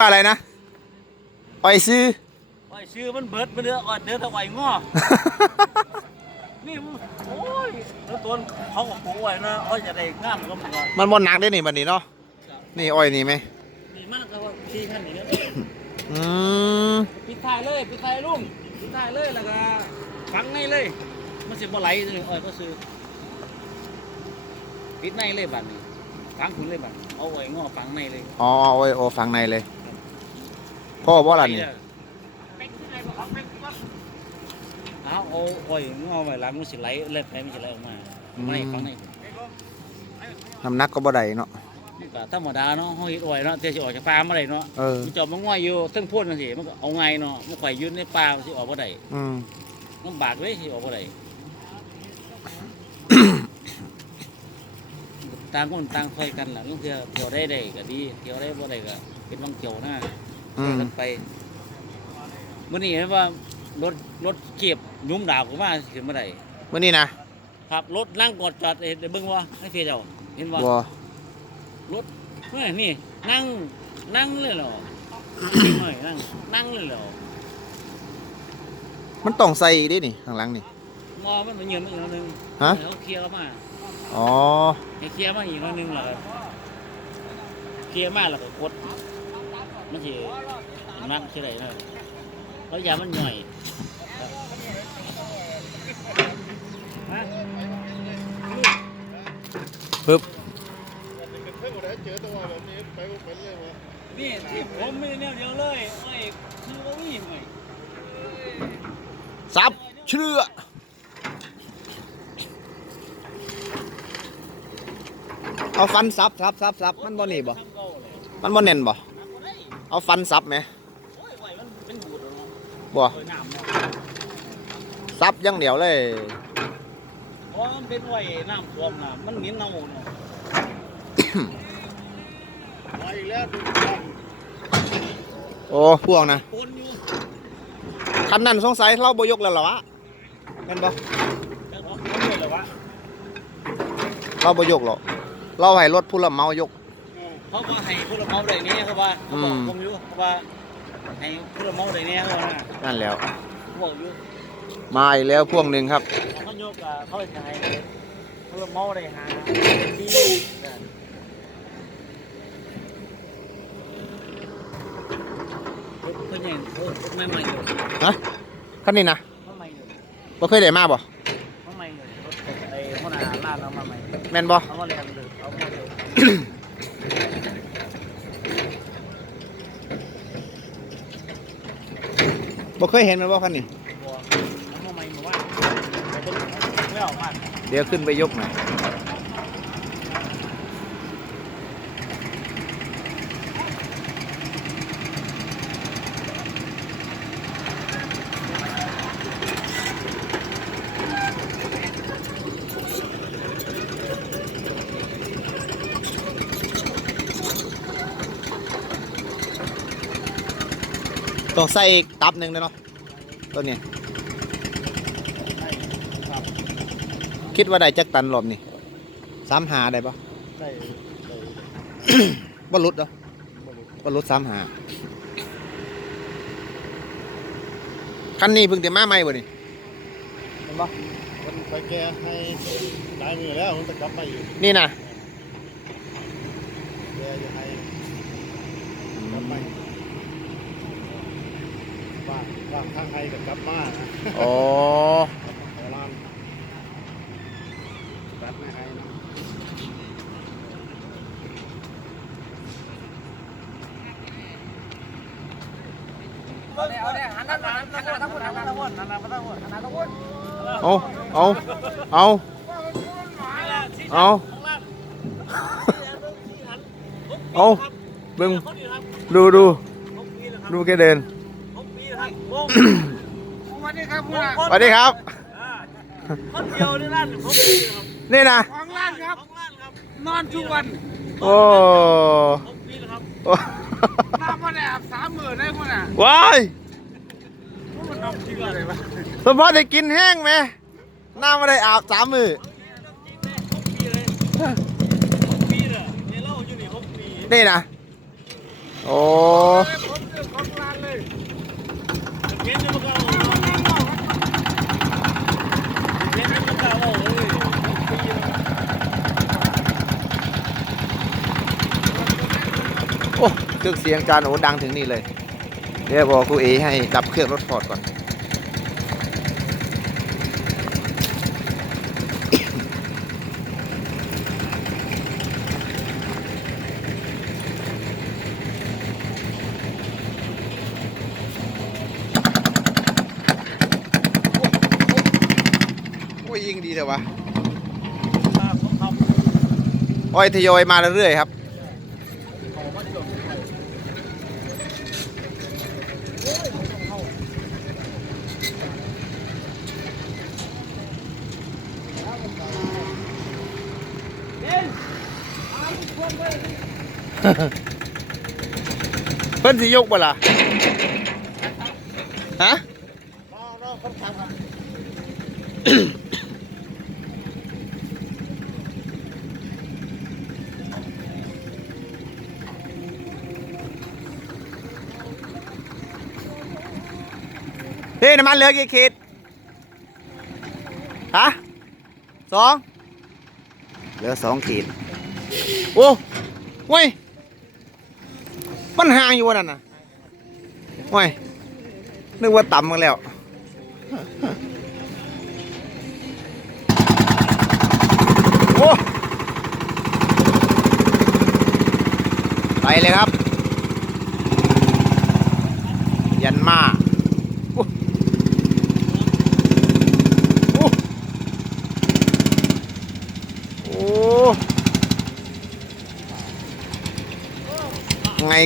อะไรนะอ้อยซื้อไอ้ชื่อมันเบิดมันเดือดเดือดตะไคง้อนี่มันโอ้ยแล้วตัวเขาก็ปลูกไว้นะอ้อยจะได้งามก็มันก็มันบนหนักได้นี่บัดนี้เนาะนี่อ้อยนี่ไหมดีมากครับว่าที่ขั้นนี้นะอืมปิดท้ายเลยปิดท้ายลุงปิดท้ายเลยแล้วก็ฝังในเลย มันสิบ่ไหลเลยอ้อยก็ซื้อปิดในเลยบัดนี้ฝังคุณเลยบัดเอาไว้ง้อฝังในเลยอ๋ออ้อยโอ้ฟังในเลย พ่อบ่ล่ะนี่เอาเอาอ้อยง้อไว้หลังมันสิไหลเล็ดไปมันสิไหลออกมาไม่ฝังในน้ำหนักก็บ่ได้เนาะก็ธรรมดาเนาะเฮาเฮ็ดอ้อยเนาะเที่ยสิออกจากฟาร์มมาได้เนาะมันจอบมันง่อยอยู่ทั้งพ่นจังซี่มันก็เอาไงเนาะมันข่อยยืนในป่าสิออกบ่ได้อืมลำบากเลยสิออกบ่ได้ต่างคนต่างคอยกันล่ะลางเทื่อเที่ยวได้ได้ก็ดีเที่ยวได้บ่ได้ก็เป็นบางเที่ยวนะ อืม กันไปมื้อนี้เห็นว่ารถรถเก็บยุ่มดาวขึ้นมาขึ้นบ่ได้มื้อนี้นะครับรถนั่งกอดจอดเห็นได้เบิ่งบ่ให้เพี่เจ้าเห็นบ่บ่เฮ้ยนี่ นั่งนั่งเลยเหรอหน่อยนั่งนั่งเลยเหรอมันต้องใส่ดินี่ข้างหลังนี่ มอมันมาเยือนมาอีกนิดนึงฮะ เขาเคลียร์มาอ๋อให้เคลียร์มาอีกนิดนึงเหรอเคลียร์มาแล้วก็กด มันสินักที่ไหนเนาะแล้วยามันหน่อยฮะปึ๊บนี่ที่ผมมีแนวเดียวเลยไอ้ชื่อว่าวิ่งไงซับเชื่อเอาฟันซับซับซับซับมันบ่นี่บ่ทำเก่าเลยมันบ่แน่นบ่ เอาฟันซับไหมโอ้ยไหวมันเป็นบูดแล้วเนาะบ่โอ้ยน้ำเนาะซับอย่างเดียวเลยเพราะมันเป็นไว้น้ำท่วมน่ะมันเหม็นเน่าเนาะมาอีกแล้วดูครับโอ้พวกนะปนอยู่คันนั้นสงสัยเราบ่ยกแล้วเหรอวะแม่นบ่แล้วก็ปนอยู่เลยวะเราบ่ยกหรอกเราให้รถผู้รับเหมายก เขามาให้ผู้รับเหมาได้เนี่ยเขาว่าเขาบอกอืมผมอยู่เขาว่าให้ผู้รับเหมาได้เนี่ยเขาว่านะนั่นแล้วเขาบอกอยู่มาอีกแล้วพวกหนึ่งครับเขาโยกอะเขาจะให้ผู้รับเหมาได้หาที่เพิ่นยังเพิ่นไม่ใหม่อยู่คันนี้นะเขาใหม่อยู่บ่เคยได้มาบ่เขาใหม่อยู่รถไอ้หัวหน้าร้านเรามาใหม่แม่นบ่เอามาเรียนเลยเอามาเรียน บ่เคยเห็นแมันบ่คันนี้บัวเอามาใหม่มาว่าไปเบิ่งไม่ออกมาเดี๋ยวขึ้นไปยกหน่อย ต้องใส่อีกตับหนึ่งเลยเนาะตัวนี้ คิดว่าได้จักตันรอบนี่สามหาได้ปะได้ได้บรรลุดเหรอบรรลุสามหาคันนี้เพิ่งจะมาใหม่บ่นี่เห็นปะมันไปแก้ให้หลายมือแล้วมันจะกลับมาอีกนี่นะ แก้จะให้กลับมาอีก ว่างว่างไทยกับกลับมานะอ๋อโบราณรัดไม่ให้นะเอาเนี่ยเอาเนี่ยหันหน้าหันหน้าทั้งหมดหันหน้าทั้งหมดหันหน้าทั้งหมดหันหน้าทั้งหมดเอาเอาเอาเอาเอาเบิ่งดูดูดูแกเดิน สวัสดีครับคุณสวัสดีครับ คนเดียวในร้านผมนี่นะของร้านครับ ของร้านครับ นอนทุกวันโอ้ผมปีนะครับโอ้น้ำมาแดดสามหมื่นได้คุณอะว้ายมันนอนจริงอะไรวะสมพอได้กินแห้งไหมน้ำไม่ได้อาบสามมือปีเลยปีเลยเนี่ยเล่าอยู่นี่หกปีนี่นะเโอ้ โอ้เครื่องเสียงจานโอ้ดังถึงนี่เลย เดี๋ยวบอกครูเอให้ดับเครื่องรถฟอร์ดก่อน โอ้ยยิงดีแต่วะอ้อยทยอยมาเรื่อยๆครับเพิ่นสิยกบ่ล่ะฮะ เฮ้ยน้ำมันเหลือกี่ขีดฮะสองเหลือสองขีด โอ้เว้ยมันห่างอยู่วะนั่นน่ะเว้ยนึกว่าต่ำมาแล้วโอ้ไปเลยครับ ยันมาโอ้โอ้โอ้ ไ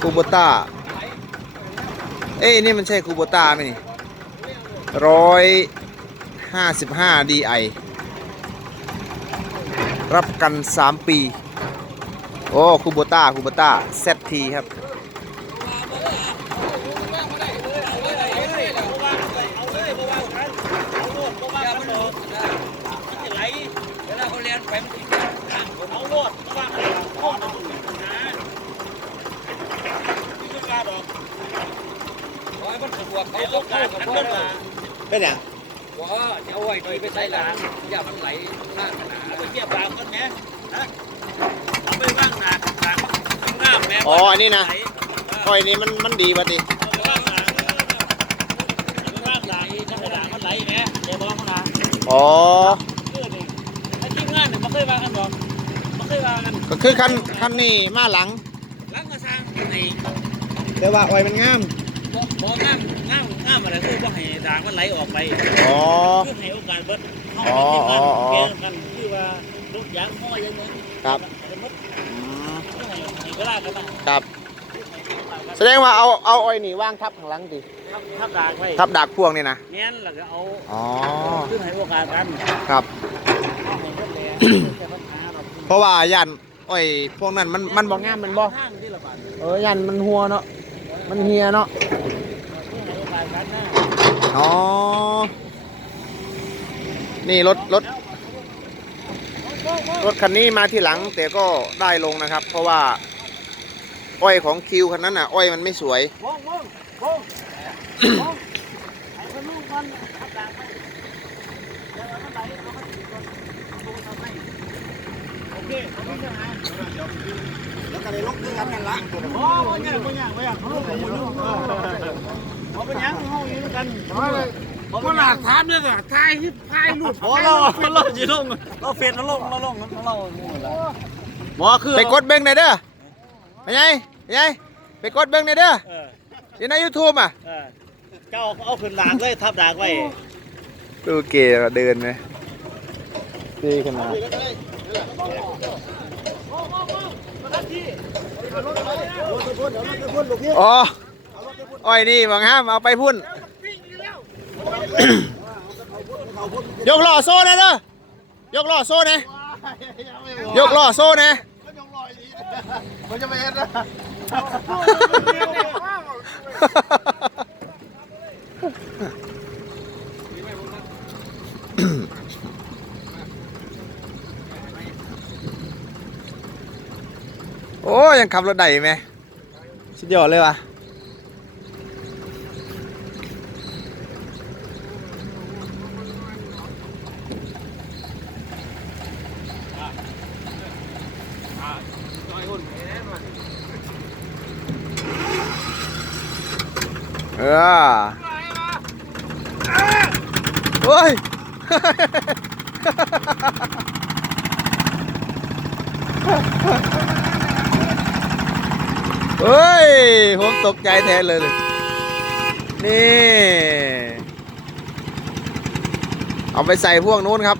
คูโบต้า เอ้ยนี่มันใช่คูโบต้าไหมนี่ร้อยห้าสิบห้าดีไอรับกันสามปี โอ้คูโบต้าคูโบต้าเซตทีครับ เอาโลด เพราะว่าโคตรเอาอยู่นะนี่คือการดอกขอให้มันสะดวกเขาต้องการกันเท่านั้นเป็นอย่างว่าจะเอาไว้ไปใช้ล้างอย่ามันไหลข้างหนาไปเทียบล้างกันแหมนะเอาไปว่างหนาล้างข้างหน้าแม่อ๋ออันนี้นะอ้อยนี่มันมันดีป่ะติเอาไปว่างหนาเอ กันก็คือคันคันนี้มาหลังล้างกระซังในแต่ว่าอ้อยมันงามบ่บ่งามงามงามอะไรคือบ่ให้ด่างมันไหลออกไปอ๋อคือให้โอกาสเบิดเข้าอ๋อไปอ๋ออ๋อแก้กันคือว่าลูกยางห้อยยังไงครับเป็นมดคือให้ให้เวลากันมาครับ แสดงว่าเอาเอาอ้อยนี่ว่างทับข้างหลังดิทับทับด่างไว้ทับดักพวงนี่นะเนี้ยแล้วก็เอาอ๋อคือให้โอกาสกันครับเอาให้เบิดแล้วแก้ปัญหาเราเพราะว่ายัน อ้อยพวกนั้นมันมันบ่งามมันบ่ทางที่ละบาทเออยันมันหัวเนาะมันเฮียเนาะคือให้โอกาสกันนะอ๋อนี่รถรถรถคันนี้มาที่หลังแต่ก็ได้ลงนะครับ เพราะว่า อ้อยของคิวคันนั้นน่ะ อ้อยมันไม่สวย แล้วก็ได้ลงด้วยกันนั่นละโอ้บ่ยากบ่ยากบ่ยากเขาลงหมดเลยเอาไปยังเฮาอยู่ด้วยกันก็หลาถามเนี่ยทายที่ทายรูปโอ้เราเราสิลงเราเฟซเราลงเราลงเราหมู่ละบ่คือไปกดเบิ้งหน่อยเด้อไปไงไปไงไปกดเบิ้งหน่อยเด้อเอออยู่ใน YouTube อะเออเจ้าเอาขึ้นหลากเลยทับดากไว้ดูเก๋เดินไหมตีขึ้นมา อ๋ออ้อยนี่บางห้ามเอาไปพุ่น ยกล้อโซ่นะเด้อยกล้อโซ่นะยกล้อโซ่นะมันจะไปเอ็ดนะ โอ้ยังขับรถได้ไหมสุดยอดเลยว่ะเออเฮ้ย เฮ้ย ผมตกใจแทนเลย นี่ เอาไปใส่พวกนู้นครับ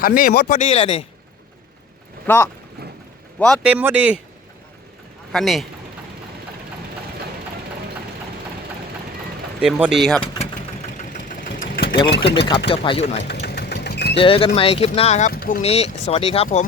คันนี้มดพอดีเลยนี่เนาะว่าเต็มพอดี คันนี้ เต็มพอดีครับ เดี๋ยวผมขึ้นไปขับเจ้าพายุหน่อย เจอกันใหม่คลิปหน้าครับพรุ่งนี้สวัสดีครับผม